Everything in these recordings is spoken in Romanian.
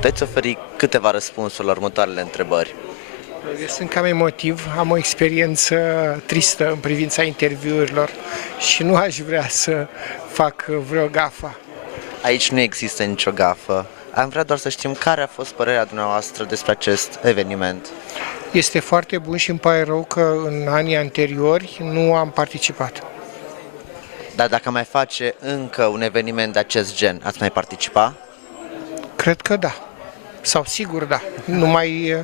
puteți oferi câteva răspunsuri la următoarele întrebări. Eu sunt cam emotiv, am o experiență tristă în privința interviurilor și nu aș vrea să fac vreo gafă. Aici nu există nicio gafă. Am vrea doar să știm care a fost părerea dumneavoastră despre acest eveniment. Este foarte bun și îmi pare rău că în anii anteriori nu am participat. Dar dacă mai face încă un eveniment de acest gen, ați mai participa? Cred că da, sau sigur da, numai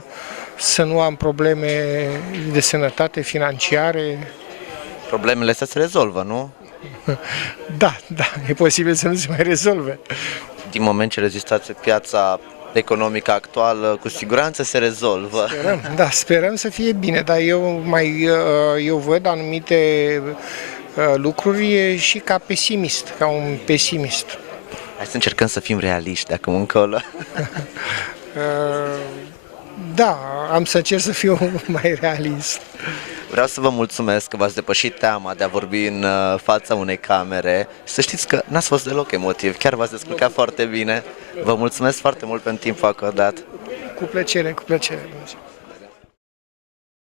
să nu am probleme de sănătate financiare. Problemele astea se rezolvă, nu? Da, e posibil să nu se mai rezolve. Din moment ce rezistați pe piața economică actuală, cu siguranță se rezolvă. Sperăm să fie bine, dar eu văd anumite lucruri și ca pesimist, ca un pesimist. Hai să încercăm să fim realiști de acum încolo. Da, am să încerc să fiu mai realist. Vreau să vă mulțumesc că v-ați depășit teama de a vorbi în fața unei camere. Să știți că n-ați fost deloc emotiv, chiar v-ați descurcat foarte bine. Vă mulțumesc foarte mult pentru timpul acordat. Cu plăcere, cu plăcere.